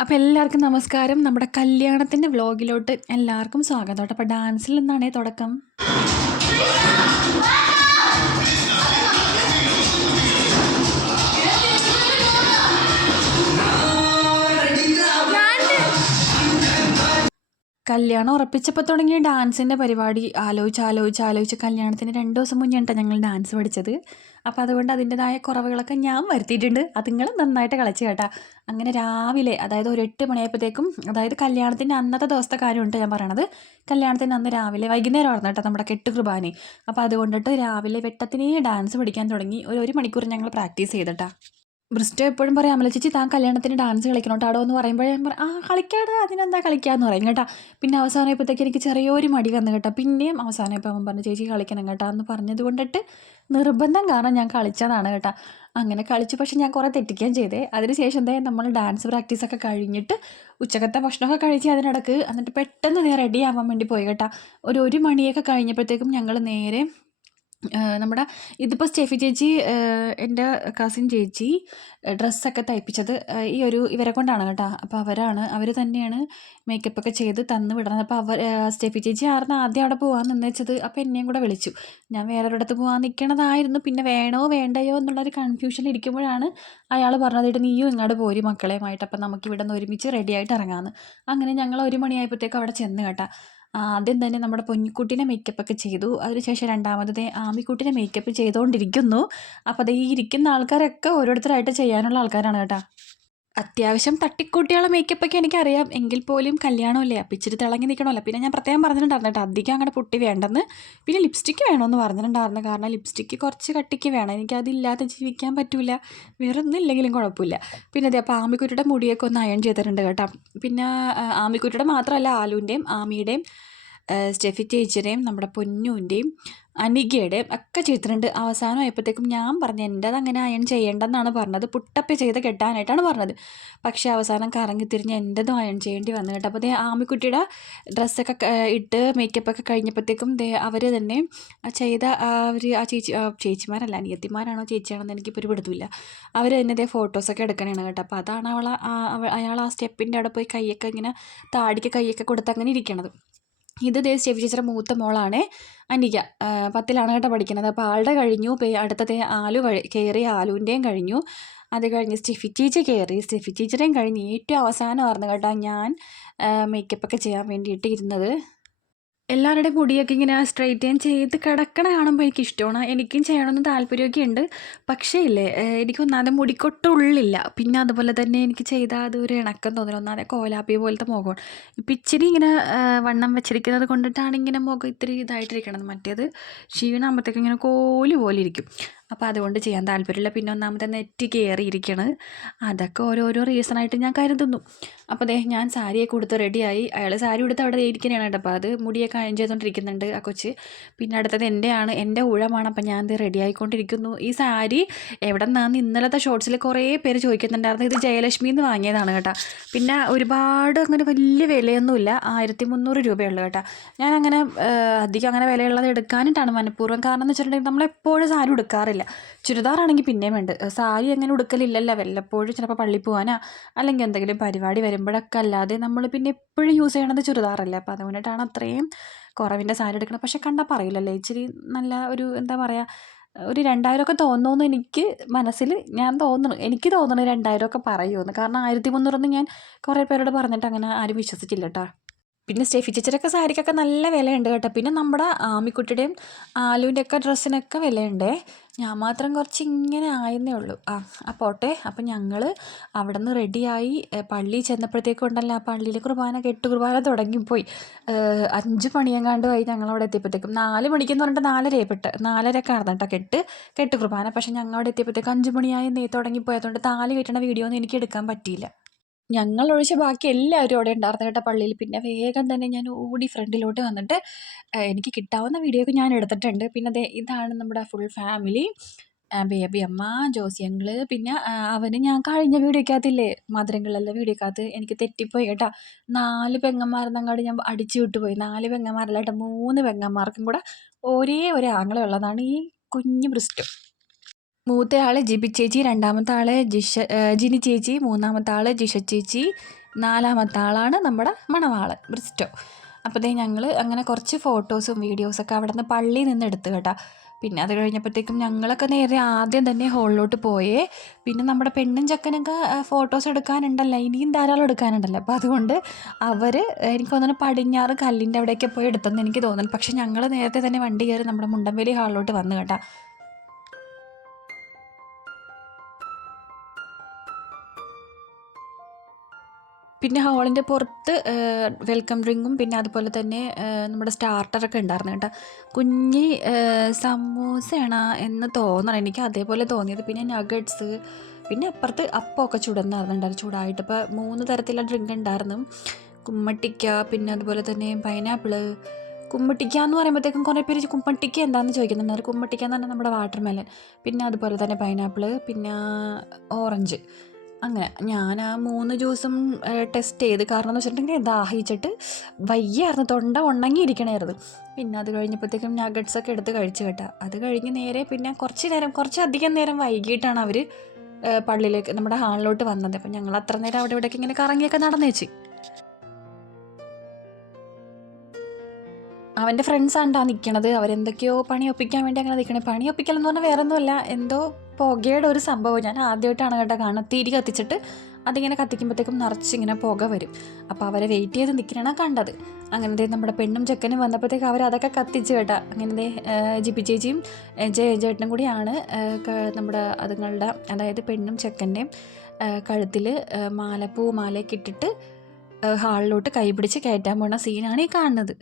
അപ്പോൾ എല്ലാവർക്കും നമസ്കാരം. നമ്മുടെ കല്യാണത്തിൻ്റെ വ്ളോഗിലോട്ട് എല്ലാവർക്കും സ്വാഗതം കേട്ടോ. അപ്പോൾ ഡാൻസിൽ നിന്നാണേ തുടക്കം. കല്യാണം ഉറപ്പിച്ചപ്പോൾ തുടങ്ങിയ ഡാൻസിൻ്റെ പരിപാടി ആലോചിച്ച് കല്യാണത്തിന് 2 ദിവസം മുന്നേ കേട്ടോ ഞങ്ങൾ ഡാൻസ് പഠിച്ചത്. അപ്പോൾ അതുകൊണ്ട് അതിൻ്റെതായ കുറവുകളൊക്കെ ഞാൻ വരുത്തിയിട്ടുണ്ട്. അത് നിങ്ങൾ നന്നായിട്ട് കളിച്ച് കേട്ടോ. അങ്ങനെ രാവിലെ, അതായത് ഒരു 8 മണിയായപ്പോഴത്തേക്കും, അതായത് കല്യാണത്തിൻ്റെ അന്നത്തെ ദിവസത്തെ കാര്യമുണ്ട് ഞാൻ പറയണത്. കല്യാണത്തിൻ്റെ അന്ന് രാവിലെ വൈകുന്നേരമായിരുന്നു കേട്ടോ നമ്മുടെ കെട്ട് കുർബാന. അപ്പോൾ അതുകൊണ്ടിട്ട് രാവിലെ വെട്ടത്തിനേ ഡാൻസ് പഠിക്കാൻ തുടങ്ങി. ഒരു മണിക്കൂർ ഞങ്ങൾ പ്രാക്ടീസ് ചെയ്തിട്ടാ. ബ്രിസ്റ്റോ എപ്പോഴും പറയും, അമല ചേച്ചി താൻ കല്യാണത്തിന് ഡാൻസ് കളിക്കണം കേട്ടോ എന്ന് പറയുമ്പോൾ ഞാൻ പറയും, കളിക്കാടാ, അതിനെന്താ കളിക്കാന്ന് പറയും കേട്ടോ. പിന്നെ അവസാനമായപ്പോഴത്തേക്ക് എനിക്ക് ചെറിയൊരു മടി വന്നു കേട്ടോ. പിന്നെയും അവസാനമായപ്പോൾ അവൻ പറഞ്ഞു, ചേച്ചി കളിക്കണം കേട്ടോ എന്ന് പറഞ്ഞത് കൊണ്ടിട്ട് നിർബന്ധം കാരണം ഞാൻ കളിച്ചതാണ് കേട്ടോ. അങ്ങനെ കളിച്ചു. പക്ഷെ ഞാൻ കുറേ തെറ്റിക്കുകയും ചെയ്തേ. അതിനുശേഷം നമ്മൾ ഡാൻസ് പ്രാക്ടീസൊക്കെ കഴിഞ്ഞിട്ട് ഉച്ചക്കത്തെ ഭക്ഷണമൊക്കെ കഴിച്ച് അതിനിടക്ക് എന്നിട്ട് പെട്ടെന്ന് റെഡി ആവാൻ വേണ്ടി പോയി കേട്ടോ. ഒരു മണിയൊക്കെ കഴിഞ്ഞപ്പോഴത്തേക്കും ഞങ്ങൾ നേരെ നമ്മുടെ ഇതിപ്പോൾ സ്റ്റെഫി ചേച്ചി, എൻ്റെ കസിൻ ചേച്ചി ഡ്രസ്സൊക്കെ തയ്പ്പിച്ചത് ഇവരെ കൊണ്ടാണ് കേട്ടോ. അപ്പോൾ അവർ തന്നെയാണ് മേക്കപ്പൊക്കെ ചെയ്ത് തന്ന് വിടണത്. അപ്പോൾ സ്റ്റെഫി ചേച്ചി ആയിരുന്നു ആദ്യം അവിടെ പോകാൻ നിന്നേച്ചത്. അപ്പോൾ എന്നെയും കൂടെ വിളിച്ചു. ഞാൻ വേറൊരിടത്ത് പോകാൻ നിൽക്കണതായിരുന്നു. പിന്നെ വേണോ വേണ്ടയോ എന്നുള്ളൊരു കൺഫ്യൂഷനിൽ ഇരിക്കുമ്പോഴാണ് അയാൾ പറഞ്ഞത്, നീയും ഇങ്ങോട്ട് പോരി മക്കളെയുമായിട്ട്, അപ്പം നമുക്ക് ഇവിടെ നിന്ന് ഒരുമിച്ച് റെഡിയായിട്ട് ഇറങ്ങാമെന്ന്. അങ്ങനെ ഞങ്ങൾ 1 മണിയായപ്പോഴത്തേക്കും അവിടെ ചെന്ന് കേട്ടോ. ആദ്യം തന്നെ നമ്മുടെ പൊന്നിക്കുട്ടീനെ മേക്കപ്പൊക്കെ ചെയ്തു. അതിനുശേഷം രണ്ടാമത് ആമിക്കുട്ടീനെ മേക്കപ്പ് ചെയ്തുകൊണ്ടിരിക്കുന്നു. അപ്പോൾ ഈ ഇരിക്കുന്ന ആൾക്കാരൊക്കെ ഓരോരുത്തരായിട്ട് ചെയ്യാനുള്ള ആൾക്കാരാണ് കേട്ടോ. അത്യാവശ്യം തട്ടിക്കൂട്ടിയുള്ള മേക്കപ്പൊക്കെ എനിക്കറിയാം. എങ്കിൽ പോലും കല്യാണമല്ലേ, അപ്പം ഇച്ചിരി തിളങ്ങി നിൽക്കണമല്ലോ. പിന്നെ ഞാൻ പ്രത്യേകം പറഞ്ഞിട്ടുണ്ടായിരുന്നു കേട്ടോ, അധികം അങ്ങനെ പൊട്ടി വേണ്ടെന്ന്. പിന്നെ ലിപ്സ്റ്റിക്ക് വേണമെന്ന് പറഞ്ഞിട്ടുണ്ടായിരുന്നു. കാരണം ലിപ്സ്റ്റിക്ക് കുറച്ച് കട്ടിക്ക് വേണം. എനിക്കതില്ലാതെ ജീവിക്കാൻ പറ്റില്ല. വേറെ ഒന്നും ഇല്ലെങ്കിലും കുഴപ്പമില്ല. പിന്നെ അതെ, അപ്പോൾ ആമിക്കുട്ടിയുടെ മുടിയൊക്കെ ഒന്ന് അയൺ ചെയ്തിട്ടുണ്ട് കേട്ടോ. പിന്നെ ആമിക്കുട്ടിയുടെ മാത്രമല്ല, ആലുവിൻ്റെയും ആമിയുടെയും സ്റ്റെഫി ചേച്ചിയുടെയും നമ്മുടെ പൊന്നുവിൻ്റെയും അനികയുടെയും ഒക്കെ ചെയ്തിട്ടുണ്ട്. അവസാനമായപ്പോഴത്തേക്കും ഞാൻ പറഞ്ഞു, എൻ്റെത് അങ്ങനെ അയൺ ചെയ്യേണ്ടെന്നാണ് പറഞ്ഞത്, പുട്ടപ്പ് ചെയ്ത് കെട്ടാനായിട്ടാണ് പറഞ്ഞത്. പക്ഷേ അവസാനം കറങ്ങി തിരിഞ്ഞ് എൻ്റെതും അയൺ ചെയ്യേണ്ടി വന്നു കേട്ടോ. അപ്പോൾ ആമിക്കുട്ടിയുടെ ഡ്രസ്സൊക്കെ ഇട്ട് മേക്കപ്പൊക്കെ കഴിഞ്ഞപ്പോഴത്തേക്കും അവർ തന്നെ ചെയ്ത ചേച്ചിമാരല്ല, അനിയത്തിമാരാണോ ചേച്ചിയാണോ എന്ന് എനിക്കിപ്പോൾ ഒരു പിടുത്തമില്ല. അവർ തന്നെ ഫോട്ടോസൊക്കെ എടുക്കണതാണ് കേട്ടോ. അപ്പോൾ അതാണ് അയാൾ ആ സ്റ്റെപ്പിൻ്റെ അവിടെ പോയി കൈയൊക്കെ ഇങ്ങനെ താടിക്ക് കൈയൊക്കെ കൊടുത്ത് അങ്ങനെ ഇരിക്കണത്. ഇത് സ്റ്റെഫി ചേച്ചിയുടെ മൂത്ത മോളാണ് അനിക, 10ലാണ് കേട്ടോ പഠിക്കുന്നത്. അപ്പോൾ ആളുടെ കഴിഞ്ഞു. അടുത്തത് ആലു കയറി, ആലുവിൻ്റെയും കഴിഞ്ഞു. അത് കഴിഞ്ഞ് സ്റ്റെഫി ചേച്ചി കയറി, സ്റ്റെഫി ചേച്ചിയുടെയും കഴിഞ്ഞ് ഏറ്റവും അവസാനമായിരുന്നു കേട്ടോ ഞാൻ മേക്കപ്പൊക്കെ ചെയ്യാൻ വേണ്ടിയിട്ട് ഇരുന്നത്. എല്ലാവരുടെയും മുടിയൊക്കെ ഇങ്ങനെ സ്ട്രെയിറ്റൻ ചെയ്ത് കിടക്കണ കാണുമ്പോൾ എനിക്കിഷ്ടമാണ്. എനിക്കും ചെയ്യണമെന്ന് താല്പര്യമൊക്കെ ഉണ്ട്. പക്ഷേ ഇല്ലേ, എനിക്ക് ഒന്നാമത് മുടിക്കൊട്ടുള്ളില്ല. പിന്നെ അതുപോലെ തന്നെ എനിക്ക് ചെയ്താൽ അതൊരു ഇണക്കം തോന്നില്ല. ഒന്നാമത് കോലാപ്പി പോലത്തെ മുഖമാണ്. ഇപ്പം ഇച്ചിരി ഇങ്ങനെ വണ്ണം വെച്ചിരിക്കുന്നത് കൊണ്ടിട്ടാണ് ഇങ്ങനെ മുഖം ഇത്തിരി ഇതായിട്ടിരിക്കണത്. മറ്റേത് ക്ഷീണമാകുമ്പോഴത്തേക്കും ഇങ്ങനെ കോല് പോലെ ഇരിക്കും. അപ്പോൾ അതുകൊണ്ട് ചെയ്യാൻ താല്പര്യമില്ല. പിന്നെ ഒന്നാമത്തെ നെറ്റ് കയറിയിരിക്കണത്. അതൊക്കെ ഓരോരോ റീസണായിട്ട് ഞാൻ കരുതുന്നു. അപ്പോൾ ഞാൻ സാരിയൊക്കെ കൊടുത്ത് റെഡിയായി. അയാൾ സാരി കൊടുത്ത് അവിടെ ഇരിക്കുന്നതാണ് കേട്ടോ. അപ്പോൾ അത് മുടിയൊക്കെ അയൺ ചെയ്തുകൊണ്ടിരിക്കുന്നുണ്ട് ആ കൊച്ച്. പിന്നെ അടുത്തത് എൻ്റെ ഊഴമാണ്. അപ്പം ഞാൻ റെഡി ആയിക്കൊണ്ടിരിക്കുന്നു. ഈ സാരി എവിടെ നിന്നാന്ന് ഇന്നലത്തെ ഷോർട്സിൽ കുറേ പേര് ചോദിക്കുന്നുണ്ടായിരുന്നു. ഇത് ജയലക്ഷ്മി എന്ന് വാങ്ങിയതാണ് കേട്ടോ. പിന്നെ ഒരുപാട് അങ്ങനെ വലിയ വിലയൊന്നുമില്ല, 1300 രൂപയുള്ളൂ കേട്ടോ. ഞാനങ്ങനെ അധികം അങ്ങനെ വിലയുള്ളത് എടുക്കാനിട്ടാണ് മനഃപൂർവ്വം. കാരണം എന്ന് വെച്ചിട്ടുണ്ടെങ്കിൽ നമ്മളെപ്പോഴും സാരി ഉടുക്കാറില്ല. ചുരിദാറാണെങ്കിൽ പിന്നെയും വേണ്ട, സാരി അങ്ങനെ ഉടുക്കലില്ലല്ലോ. വല്ലപ്പോഴും ചിലപ്പോൾ പള്ളിയിൽ പോകാനോ അല്ലെങ്കിൽ എന്തെങ്കിലും പരിപാടി വരുമ്പോഴൊക്കെ അല്ലാതെ നമ്മൾ പിന്നെ എപ്പോഴും യൂസ് ചെയ്യണത് ചുരിദാറല്ലേ. അപ്പോൾ അതുകൊണ്ടിട്ടാണ് അത്രയും കുറവിൻ്റെ സാരി എടുക്കണം. പക്ഷെ കണ്ടാൽ പറയില്ലല്ലേ, ഇച്ചിരി നല്ല ഒരു എന്താ പറയുക, ഒരു 2000 ഒക്കെ തോന്നുന്നു എനിക്ക് മനസ്സിൽ. എനിക്ക് തോന്നുന്നു 2000 ഒക്കെ പറയുമെന്ന്. കാരണം 1300 ഞാൻ കുറേ പേരോട് പറഞ്ഞിട്ട് അങ്ങനെ ആരും വിശ്വസിച്ചില്ല കേട്ടോ. പിന്നെ സ്റ്റെഫി ചേച്ചിയുടെയൊക്കെ സാരിക്കൊക്കെ നല്ല വിലയുണ്ട് കേട്ടോ. പിന്നെ നമ്മുടെ ആമിക്കുട്ടിയുടെയും ആലുവിൻ്റെയൊക്കെ ഡ്രസ്സിനൊക്കെ വിലയുണ്ട്. ഞാൻ മാത്രം കുറച്ച് ഇങ്ങനെ ആയെന്നേ ഉള്ളൂ. പോട്ടെ. അപ്പം ഞങ്ങൾ അവിടെ നിന്ന് റെഡിയായി പള്ളിയിൽ ചെന്നപ്പോഴത്തേക്കും ഉണ്ടല്ലോ, ആ പള്ളിയിൽ കെട്ട് കുർബാന തുടങ്ങിപ്പോയി. 5 മണിയെങ്ങാണ്ട് ആയി ഞങ്ങളവിടെ എത്തിയപ്പോഴത്തേക്കും. 4 മണിക്കെന്ന് പറഞ്ഞിട്ട് 4:30 ആയിരുന്നു കേട്ടോ കെട്ട് കുർബാന. പക്ഷേ ഞങ്ങൾ അവിടെ എത്തിയപ്പോഴത്തേക്കും 5 മണിയായി തുടങ്ങിപ്പോയി. അതുകൊണ്ട് താലി കെട്ടണ വീഡിയോ ഒന്നും എനിക്ക് എടുക്കാൻ പറ്റിയില്ല. ഞങ്ങളൊഴിച്ച് ബാക്കി എല്ലാവരും അവിടെ ഉണ്ടായിരുന്നു കേട്ടോ പള്ളിയിൽ. പിന്നെ വേഗം തന്നെ ഞാൻ ഓടി ഫ്രണ്ടിലോട്ട് വന്നിട്ട് എനിക്ക് കിട്ടാവുന്ന വീഡിയോ ഒക്കെ ഞാൻ എടുത്തിട്ടുണ്ട്. പിന്നെ ഇതാണ് നമ്മുടെ ഫുൾ ഫാമിലി. ബേബി അമ്മ, ജോസി അങ്കിള്, പിന്നെ അവന് ഞാൻ കഴിഞ്ഞ വീഡിയോക്കകത്തില്ലേ മധുരങ്ങളിലെ വീഡിയോക്കകത്ത് എനിക്ക് തെറ്റിപ്പോയി കേട്ടോ. 4 പെങ്ങന്മാരെന്നങ്ങാട് ഞാൻ അടിച്ചു വിട്ടുപോയി. 4 പെങ്ങന്മാരല്ല കേട്ടോ, 3 പെങ്ങന്മാർക്കും കൂടെ ഒരേ ഒരു ആങ്ങളെ ഉള്ളതാണ് ഈ കുഞ്ഞു ബ്രിസ്റ്റോ. മൂത്തയാൾ ജിബി ചേച്ചി, രണ്ടാമത്തെ ആൾ ജിനി ചേച്ചി, മൂന്നാമത്തെ ആൾ ജിഷ ചേച്ചി, നാലാമത്തെ ആളാണ് നമ്മുടെ മണവാളൻ ബ്രിസ്റ്റോ. അപ്പോൾ ഞങ്ങൾ അങ്ങനെ കുറച്ച് ഫോട്ടോസും വീഡിയോസൊക്കെ അവിടെ നിന്ന് പള്ളിയിൽ നിന്ന് എടുത്തു കേട്ടോ. പിന്നെ അത് കഴിഞ്ഞപ്പോഴത്തേക്കും ഞങ്ങളൊക്കെ നേരെ ആദ്യം തന്നെ ഹോളിലോട്ട് പോയേ. പിന്നെ നമ്മുടെ പെണ്ണും ചെക്കനൊക്കെ ഫോട്ടോസ് എടുക്കാനുണ്ടല്ലോ, ഇനിയും ധാരാളം എടുക്കാനുണ്ടല്ലോ. അപ്പോൾ അതുകൊണ്ട് അവർ എനിക്ക് തോന്നുന്നു പടിഞ്ഞാറ് കല്ലിൻ്റെ അവിടെയൊക്കെ പോയി എടുത്തെന്ന് എനിക്ക് തോന്നുന്നു. പക്ഷെ ഞങ്ങൾ നേരത്തെ തന്നെ വണ്ടി കയറി നമ്മുടെ മുണ്ടംവേലി ഹാളിലോട്ട് വന്നു കേട്ടോ. പിന്നെ ഹാളിൻ്റെ പുറത്ത് വെൽക്കം ഡ്രിങ്കും പിന്നെ അതുപോലെ തന്നെ നമ്മുടെ സ്റ്റാർട്ടറൊക്കെ ഉണ്ടായിരുന്നു കേട്ടോ. കുഞ്ഞി സമൂസയാണ് എന്ന് തോന്നണം എനിക്ക്, അതേപോലെ തോന്നിയത്. പിന്നെ നഗറ്റ്സ്, പിന്നെ അപ്പുറത്ത് അപ്പമൊക്കെ ചുടുന്നായിരുന്നുണ്ടായിരുന്നു ചൂടായിട്ട്. ഇപ്പോൾ 3 തരത്തിലുള്ള ഡ്രിങ്ക് ഉണ്ടായിരുന്നു. കുമ്മട്ടിക്ക, പിന്നെ അതുപോലെ തന്നെ പൈനാപ്പിള്. കുമ്മട്ടിക്ക എന്ന് പറയുമ്പോഴത്തേക്കും കുറേ പേര് കുമ്മട്ടിക്ക എന്താണെന്ന് ചോദിക്കുന്നുണ്ട്. കുമ്മട്ടിക്ക എന്ന് പറഞ്ഞാൽ നമ്മുടെ വാട്ടർ മെലൺ, പിന്നെ അതുപോലെ തന്നെ പൈനാപ്പിള്, പിന്നെ ഓറഞ്ച്. അങ്ങനെ ഞാൻ ആ 3 ജ്യൂസും ടെസ്റ്റ് ചെയ്ത്. കാരണം എന്ന് വെച്ചിട്ടുണ്ടെങ്കിൽ ദാഹിച്ചിട്ട് വയ്യായിരുന്നു, തൊണ്ട ഉണങ്ങിയിരിക്കണമായിരുന്നു. പിന്നെ അത് കഴിഞ്ഞപ്പോഴത്തേക്കും നഗറ്റ്സൊക്കെ എടുത്ത് കഴിച്ചു കേട്ടോ. അത് കഴിഞ്ഞ് നേരെ പിന്നെ കുറച്ചധികം നേരം വൈകിട്ടാണ് അവർ പള്ളിയിലേക്ക് നമ്മുടെ ഹാളിലോട്ട് വന്നത്. അപ്പം ഞങ്ങൾ അത്ര നേരം അവിടെ ഇവിടെയൊക്കെ ഇങ്ങനെ കറങ്ങിയൊക്കെ നടന്നേച്ച്. അവൻ്റെ ഫ്രണ്ട്സാണ്ടാ നിൽക്കണത്. അവരെന്തൊക്കെയോ പണി ഒപ്പിക്കാൻ വേണ്ടി അങ്ങനെ നിൽക്കണേ. പണി ഒപ്പിക്കലെന്ന് പറഞ്ഞാൽ വേറെ ഒന്നുമല്ല, എന്തോ പുകയുടെ ഒരു സംഭവം. ഞാൻ ആദ്യമായിട്ടാണ് കേട്ടോ കാണുന്നത്. തിരി കത്തിച്ചിട്ട് അതിങ്ങനെ കത്തിക്കുമ്പോഴത്തേക്കും നിറച്ചിങ്ങനെ പുക വരും. അപ്പോൾ അവരെ വെയിറ്റ് ചെയ്ത് നിൽക്കണ കണ്ടത്. അങ്ങനത്തെ നമ്മുടെ പെണ്ണും ചെക്കനും വന്നപ്പോഴത്തേക്ക് അവരതൊക്കെ കത്തിച്ച് കേട്ടോ. അങ്ങനത്തെ ജിപ്പി ചേച്ചിയും ചേട്ടനും കൂടിയാണ് നമ്മുടെ അതുങ്ങളുടെ, അതായത് പെണ്ണും ചെക്കൻ്റെയും കഴുത്തിൽ പൂമാലയൊക്കെ ഇട്ടിട്ട് ഹാളിലോട്ട് കൈപിടിച്ച് കയറ്റാൻ പോണ സീനാണ് ഈ കാണുന്നത്.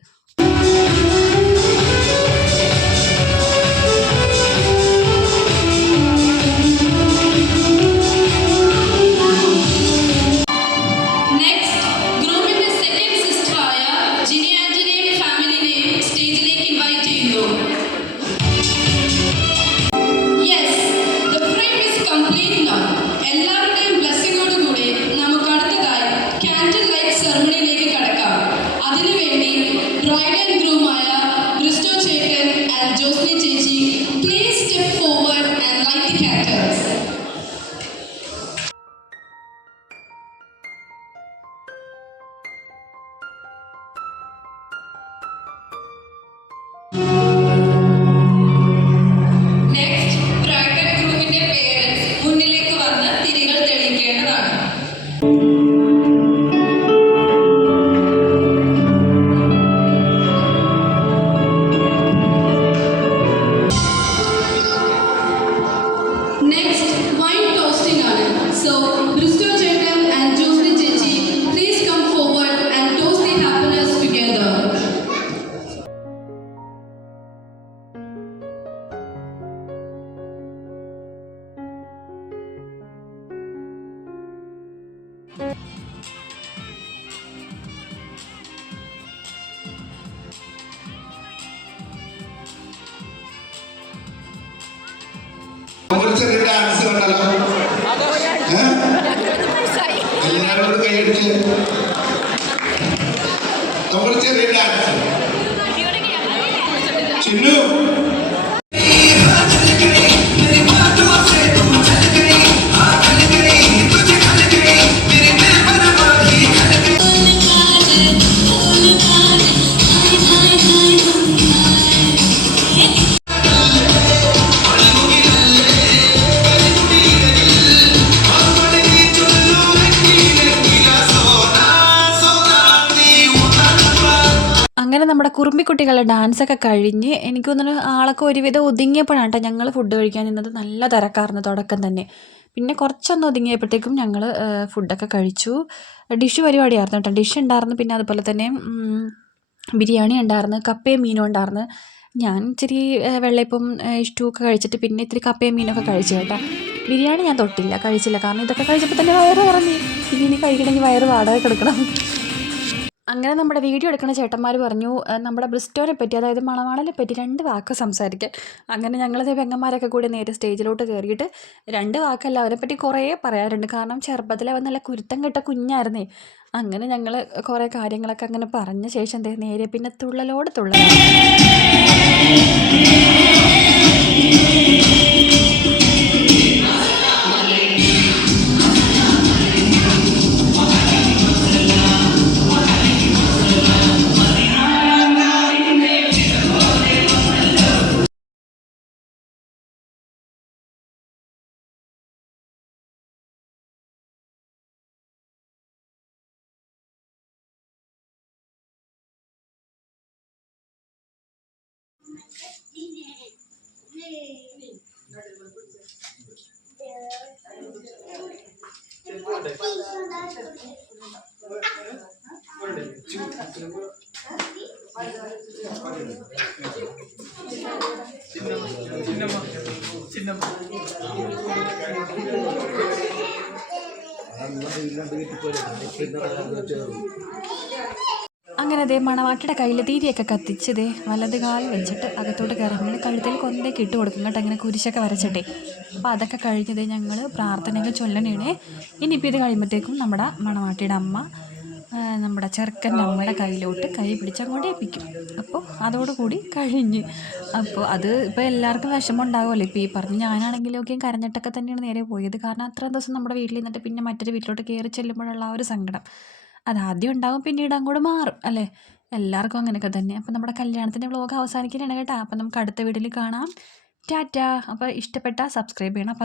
ചെറിയ ഡാൻസ് കണ്ടല്ലോ, എല്ലാവരോടും കൈയടിച്ച് നമ്മൾ ചെറിയ ഡാൻസ്. ചിന്നു അങ്ങനെ നമ്മുടെ കുറുമ്പിക്കുട്ടികളുടെ ഡാൻസൊക്കെ കഴിഞ്ഞ് എനിക്ക് തോന്നുന്നു ആളൊക്കെ ഒരുവിധം ഒതുങ്ങിയപ്പോഴാണ് കേട്ടോ ഞങ്ങൾ ഫുഡ് കഴിക്കാൻ നിന്നത്. നല്ല തിരക്കായിരുന്നു തുടക്കം തന്നെ. പിന്നെ കുറച്ചൊന്ന് ഒതുങ്ങിയപ്പോഴത്തേക്കും ഞങ്ങൾ ഫുഡൊക്കെ കഴിച്ചു. ഡിഷ് പരിപാടിയായിരുന്നു കേട്ടോ. ഡിഷ് ഉണ്ടായിരുന്നു, പിന്നെ അതുപോലെ തന്നെ ബിരിയാണി ഉണ്ടായിരുന്നു, കപ്പയും മീനും ഉണ്ടായിരുന്നു. ഞാൻ ഇച്ചിരി വെള്ളയപ്പം ഇഷ്ടമൊക്കെ കഴിച്ചിട്ട് പിന്നെ ഇത്തിരി കപ്പയും മീനൊക്കെ കഴിച്ചു കേട്ടോ. ബിരിയാണി ഞാൻ തൊട്ടില്ല, കഴിച്ചില്ല. കാരണം ഇതൊക്കെ കഴിച്ചപ്പോൾ തന്നെ വയറ് ഇറങ്ങി. ഇനി കഴിക്കണമെങ്കിൽ വയറ് വാടക കൊടുക്കണം. അങ്ങനെ നമ്മുടെ വീഡിയോ എടുക്കുന്ന ചേട്ടന്മാർ പറഞ്ഞു നമ്മുടെ ബ്രിസ്റ്റോനെ പറ്റി, അതായത് മണവാളനെ പറ്റി 2 വാക്ക് സംസാരിക്കാൻ. അങ്ങനെ ഞങ്ങളത് പെങ്ങന്മാരൊക്കെ കൂടി നേരെ സ്റ്റേജിലോട്ട് കയറിയിട്ട് 2 വാക്കല്ല, അവരെ പറ്റി കുറേ പറയാറുണ്ട്. കാരണം ചെറുപ്പത്തിലെ അവൻ നല്ല കുരുത്തം കെട്ട കുഞ്ഞായിരുന്നേ. അങ്ങനെ ഞങ്ങൾ കുറേ കാര്യങ്ങളൊക്കെ അങ്ങനെ പറഞ്ഞ ശേഷം നേരെ പിന്നെ തുള്ളലോട് തുള്ളൽ. അങ്ങനെ ദേ മണവാട്ടിയുടെ കയ്യിൽ തീരിയൊക്കെ കത്തിച്ചതേ വലത് കാൽ വെച്ചിട്ട് അകത്തോട്ട് കയറാൻ കഴുത്തിൽ കൊന്തയൊക്കെ ഇട്ട് കൊടുക്കും കേട്ടോ, അങ്ങനെ കുരിശൊക്കെ വരച്ചിട്ടേ. അപ്പോൾ അതൊക്കെ കഴിഞ്ഞതേ ഞങ്ങൾ പ്രാർത്ഥനയൊക്കെ ചൊല്ലണേണേ. ഇനിയിപ്പോൾ ഇത് കഴിയുമ്പോഴത്തേക്കും നമ്മുടെ മണവാട്ടിയുടെ അമ്മ നമ്മുടെ ചെറുക്കൻ്റെ അമ്മയുടെ കയ്യിലോട്ട് കൈ പിടിച്ചങ്ങോട്ട് ഏൽപ്പിക്കും. അപ്പോൾ അതോടുകൂടി കഴിഞ്ഞ്. അപ്പോൾ അത് ഇപ്പോൾ എല്ലാവർക്കും വിഷമം ഉണ്ടാകുമല്ലോ. ഇപ്പോൾ ഈ പറഞ്ഞ് ഞാനാണെങ്കിലൊക്കെ കരഞ്ഞിട്ടൊക്കെ തന്നെയാണ് നേരെ പോയത്. കാരണം അത്രയും ദിവസം നമ്മുടെ വീട്ടിൽ നിന്നിട്ട് പിന്നെ മറ്റൊരു വീട്ടിലോട്ട് കയറി ചെല്ലുമ്പോഴുള്ള ആ ഒരു സങ്കടം അതാദ്യം ഉണ്ടാകും, പിന്നീട് അങ്ങോട്ട് മാറും അല്ലേ. എല്ലാവർക്കും അങ്ങനെയൊക്കെ തന്നെ. അപ്പോൾ നമ്മുടെ കല്യാണത്തിൻ്റെ വ്ലോഗ് അവസാനിക്കാനാണ് കേട്ടോ. അപ്പോൾ നമുക്ക് അടുത്ത വീഡിയോയിൽ കാണാം. ടാറ്റാ. അപ്പോൾ ഇഷ്ടപ്പെട്ടാൽ സബ്സ്ക്രൈബ് ചെയ്യണം.